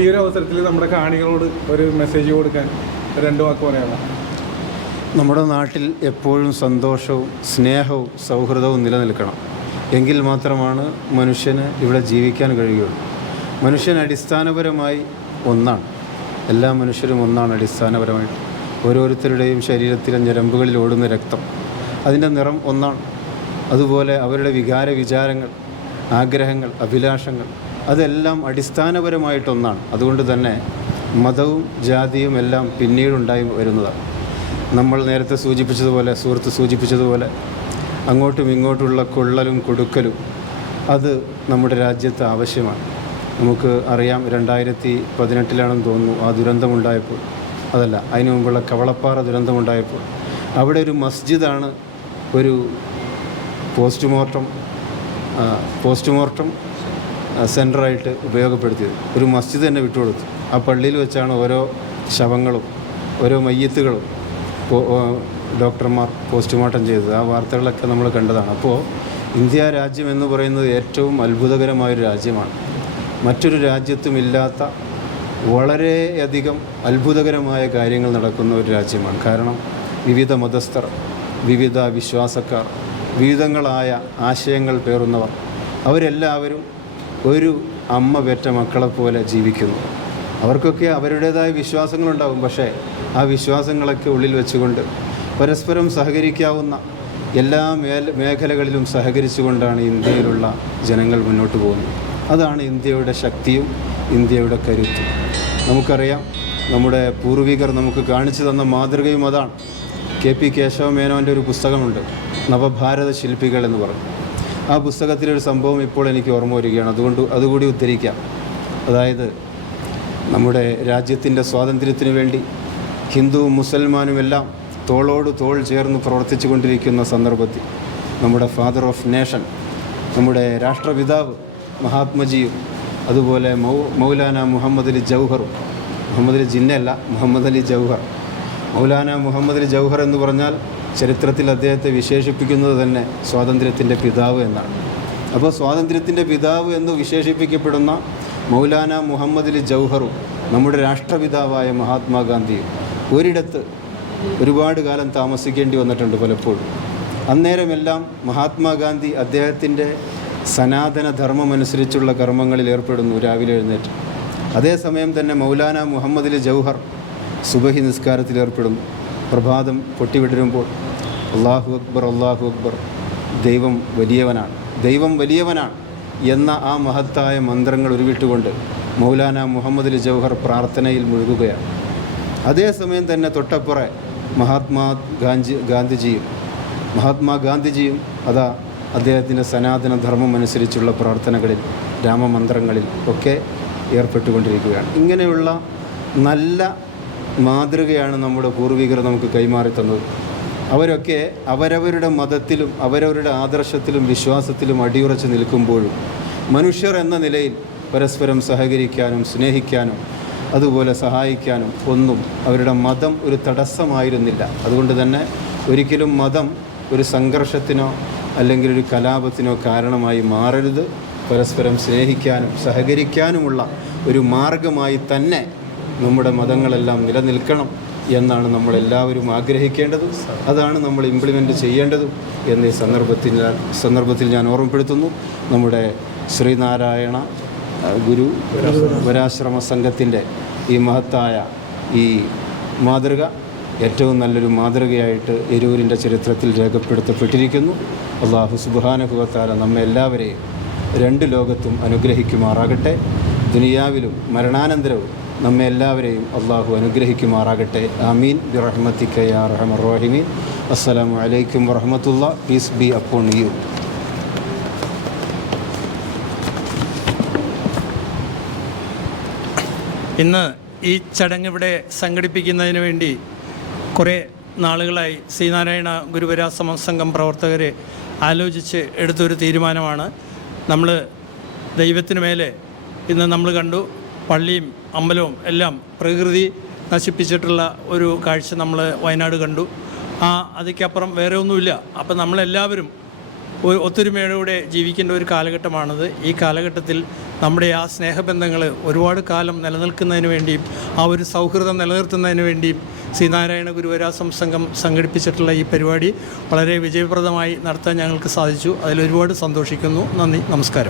ഈ ഒരു അവസരത്തിൽ നമ്മുടെ കാണികളോട് ഒരു മെസ്സേജ് കൊടുക്കാൻ 2 വാക്ക് പറയാമോ? നമ്മുടെ നാട്ടിൽ എപ്പോഴും സന്തോഷവും സ്നേഹവും സൗഹൃദവും നിലനിൽക്കണം. എങ്കിൽ മാത്രമാണ് മനുഷ്യന് ഇവിടെ ജീവിക്കാൻ കഴിയുള്ളൂ. മനുഷ്യൻ അടിസ്ഥാനപരമായി ഒന്നാണ്. എല്ലാ മനുഷ്യരും ഒന്നാണ് അടിസ്ഥാനപരമായിട്ട്. ഓരോരുത്തരുടെയും ശരീരത്തിലെ ഞരമ്പുകളിൽ ഓടുന്ന രക്തം, അതിൻ്റെ നിറം ഒന്നാണ്. അതുപോലെ അവരുടെ വികാര വിചാരങ്ങൾ, ആഗ്രഹങ്ങൾ, അഭിലാഷങ്ങൾ അതെല്ലാം അടിസ്ഥാനപരമായിട്ടൊന്നാണ്. അതുകൊണ്ട് തന്നെ മതവും ജാതിയും എല്ലാം പിന്നീടുണ്ടായി വരുന്നതാണ്. നമ്മൾ നേരത്തെ സൂചിപ്പിച്ചതുപോലെ, സുഹൃത്ത് സൂചിപ്പിച്ചതുപോലെ, അങ്ങോട്ടും ഇങ്ങോട്ടുള്ള കൊള്ളലും കൊടുക്കലും അത് നമ്മുടെ രാജ്യത്ത് ആവശ്യമാണ്. നമുക്ക് അറിയാം, 2018 തോന്നുന്നു ആ ദുരന്തമുണ്ടായപ്പോൾ, അതല്ല അതിനു മുമ്പുള്ള കവളപ്പാറ ദുരന്തമുണ്ടായപ്പോൾ അവിടെ ഒരു മസ്ജിദാണ് ഒരു പോസ്റ്റ്മോർട്ടം സെൻ്ററായിട്ട് ഉപയോഗപ്പെടുത്തിയത്. ഒരു മസ്ജിദ് തന്നെ വിട്ടുകൊടുത്തു. ആ പള്ളിയിൽ വെച്ചാണ് ഓരോ ശവങ്ങളും ഓരോ മയ്യത്തുകളും ഡോക്ടർമാർ പോസ്റ്റ്മോർട്ടം ചെയ്തത്. ആ വാർത്തകളൊക്കെ നമ്മൾ കണ്ടതാണ്. അപ്പോൾ ഇന്ത്യ രാജ്യം എന്ന് പറയുന്നത് ഏറ്റവും അത്ഭുതകരമായൊരു രാജ്യമാണ്. മറ്റൊരു രാജ്യത്തുമില്ലാത്ത വളരെയധികം അത്ഭുതകരമായ കാര്യങ്ങൾ നടക്കുന്ന ഒരു രാജ്യമാണ്. കാരണം വിവിധ മതസ്ഥർ, വിവിധ വിശ്വാസക്കാർ, വിവിധങ്ങളായ ആശയങ്ങൾ പേറുന്നവർ, അവരെല്ലാവരും ഒരു അമ്മ പെറ്റ മക്കളെപ്പോലെ ജീവിക്കുന്നു. അവർക്കൊക്കെ അവരുടേതായ വിശ്വാസങ്ങളുണ്ടാകും. പക്ഷേ ആ വിശ്വാസങ്ങളൊക്കെ ഉള്ളിൽ വെച്ചുകൊണ്ട് പരസ്പരം സഹകരിക്കാവുന്ന എല്ലാ മേഖലകളിലും സഹകരിച്ചുകൊണ്ടാണ് ഇന്ത്യയിലുള്ള ജനങ്ങൾ മുന്നോട്ട് പോകുന്നത്. അതാണ് ഇന്ത്യയുടെ ശക്തിയും ഇന്ത്യയുടെ കരുത്തും. നമുക്കറിയാം, നമ്മുടെ പൂർവികർ നമുക്ക് കാണിച്ചു തന്ന മാതൃകയും അതാണ്. KP കേശവമേനോൻ്റെ ഒരു പുസ്തകമുണ്ട്, നവഭാരത ശില്പികൾ എന്ന് പറഞ്ഞു. ആ പുസ്തകത്തിലൊരു സംഭവം ഇപ്പോൾ എനിക്ക് ഓർമ്മ വരികയാണ്. അതുകൂടി ഉദ്ധരിക്കാം. അതായത്, നമ്മുടെ രാജ്യത്തിൻ്റെ സ്വാതന്ത്ര്യത്തിന് വേണ്ടി ഹിന്ദുവും മുസൽമാനുമെല്ലാം തോളോട് തോൾ ചേർന്ന് പ്രവർത്തിച്ചു കൊണ്ടിരിക്കുന്ന സന്ദർഭത്തിൽ നമ്മുടെ ഫാദർ ഓഫ് നേഷൻ, നമ്മുടെ രാഷ്ട്രപിതാവ് മഹാത്മജിയും അതുപോലെ മൗലാന മുഹമ്മദ് അലി ജൗഹറും, മുഹമ്മദ് അലി ജിന്നല്ല, മുഹമ്മദ് അലി ജൗഹർ, മൗലാന മുഹമ്മദ് അലി ജൗഹർ എന്ന് പറഞ്ഞാൽ ചരിത്രത്തിൽ അദ്ദേഹത്തെ വിശേഷിപ്പിക്കുന്നത് തന്നെ സ്വാതന്ത്ര്യത്തിൻ്റെ പിതാവ് എന്നാണ്. അപ്പോൾ സ്വാതന്ത്ര്യത്തിൻ്റെ പിതാവ് എന്ന് വിശേഷിപ്പിക്കപ്പെടുന്ന മൗലാന മുഹമ്മദ് അലി ജൗഹറും നമ്മുടെ രാഷ്ട്രപിതാവായ മഹാത്മാഗാന്ധിയും ഒരിടത്ത് ഒരുപാട് കാലം താമസിക്കേണ്ടി വന്നിട്ടുണ്ട് പലപ്പോഴും. അന്നേരമെല്ലാം മഹാത്മാഗാന്ധി അദ്ദേഹത്തിൻ്റെ സനാതന ധർമ്മമനുസരിച്ചുള്ള കർമ്മങ്ങളിൽ ഏർപ്പെടുന്നു രാവിലെ എഴുന്നേറ്റ്. അതേസമയം തന്നെ മൗലാന മുഹമ്മദ് അലി ജൗഹർ സുബഹി നിസ്കാരത്തിൽ ഏർപ്പെടുന്നു. പ്രഭാതം പൊട്ടിവിടരുമ്പോൾ അല്ലാഹു അക്ബർ അല്ലാഹു അക്ബർ, ദൈവം വലിയവനാണ് എന്ന ആ മഹത്തായ മന്ത്രങ്ങൾ ഉരുവിട്ടുകൊണ്ട് മൗലാന മുഹമ്മദ് അലി ജൗഹർ പ്രാർത്ഥനയിൽ മുഴുകുകയാണ്. അതേസമയം തന്നെ തൊട്ടപ്പുറേ മഹാത്മാഗാന്ധിജിയും അതാ അദ്ദേഹത്തിൻ്റെ സനാതന ധർമ്മം അനുസരിച്ചുള്ള പ്രാർത്ഥനകളിൽ, രാമമന്ത്രങ്ങളിൽ ഒക്കെ ഏർപ്പെട്ടുകൊണ്ടിരിക്കുകയാണ്. ഇങ്ങനെയുള്ള നല്ല മാതൃകയാണ് നമ്മുടെ പൂർവികർ നമുക്ക് കൈമാറി തന്നത്. അവരൊക്കെ അവരവരുടെ മതത്തിലും അവരവരുടെ ആദർശത്തിലും വിശ്വാസത്തിലും അടിയുറച്ച് നിൽക്കുമ്പോഴും മനുഷ്യർ എന്ന നിലയിൽ പരസ്പരം സഹകരിക്കാനും സ്നേഹിക്കാനും അതുപോലെ സഹായിക്കാനും ഒന്നും അവരുടെ മതം ഒരു തടസ്സമായിരുന്നില്ല. അതുകൊണ്ട് തന്നെ ഒരിക്കലും മതം ഒരു സംഘർഷത്തിനോ അല്ലെങ്കിൽ ഒരു കലാപത്തിനോ കാരണമായി മാറരുത്. പരസ്പരം സ്നേഹിക്കാനും സഹകരിക്കാനുമുള്ള ഒരു മാർഗമായി തന്നെ നമ്മുടെ മതങ്ങളെല്ലാം നിലനിൽക്കണം എന്നാണ് നമ്മളെല്ലാവരും ആഗ്രഹിക്കേണ്ടതും അതാണ് നമ്മൾ ഇംപ്ലിമെൻ്റ് ചെയ്യേണ്ടതും എന്ന് ഈ സന്ദർഭത്തിൽ ഞാൻ ഓർമ്മപ്പെടുത്തുന്നു. നമ്മുടെ ശ്രീനാരായണ ഗുരു വരാശ്രമ സംഘത്തിൻ്റെ ഈ മഹത്തായ ഈ മാതൃക ഏറ്റവും നല്ലൊരു മാതൃകയായിട്ട് എരൂരിൻ്റെ ചരിത്രത്തിൽ രേഖപ്പെടുത്തപ്പെട്ടിരിക്കുന്നു. അല്ലാഹു സുബ്ഹാനഹു വ തആല നമ്മെ എല്ലാവരെയും 2 ലോകത്തും അനുഗ്രഹിക്കുമാറാകട്ടെ. ദുനിയാവിലും മരണാനന്തരവും നമ്മെ എല്ലാവരെയും അല്ലാഹു അനുഗ്രഹിക്കുമാറാകട്ടെ. ആമീൻ ബിറഹ്മതിക യാ അർഹമർ റഹീമീൻ. അസ്സലാമു അലൈക്കും വറഹ്മത്തുള്ളാഹി. Peace be upon you. ഇന്ന് ഈ ചടങ്ങ് ഇവിടെ സംഘടിപ്പിക്കുന്നതിന് വേണ്ടി കുറേ നാളുകളായി ശ്രീനാരായണ ഗുരുവരാശ്രമ സംഘം പ്രവർത്തകർ ആലോചിച്ച് എടുത്തൊരു തീരുമാനമാണ്. നമ്മൾ ദൈവത്തിന് മേലെ ഇന്ന് നമ്മൾ കണ്ടു, പള്ളിയും അമ്പലവും എല്ലാം പ്രകൃതി നശിപ്പിച്ചിട്ടുള്ള ഒരു കാഴ്ച നമ്മൾ വയനാട് കണ്ടു. അതിക്കപ്പുറം വേറെ ഒന്നുമില്ല. അപ്പം നമ്മളെല്ലാവരും ഒത്തൊരുമയോടെ ജീവിക്കേണ്ട ഒരു കാലഘട്ടമാണിത്. ഈ കാലഘട്ടത്തിൽ നമ്മുടെ ആ സ്നേഹബന്ധങ്ങൾ ഒരുപാട് കാലം നിലനിൽക്കുന്നതിന് വേണ്ടിയും ആ ഒരു സൗഹൃദം നിലനിർത്തുന്നതിന് വേണ്ടിയും ശ്രീനാരായണ ഗുരുവരാസം സംഘം സംഘടിപ്പിച്ചിട്ടുള്ള ഈ പരിപാടി വളരെ വിജയപ്രദമായി നടത്താൻ ഞങ്ങൾക്ക് സാധിച്ചു. അതിലൊരുപാട് സന്തോഷിക്കുന്നു. നന്ദി, നമസ്കാരം.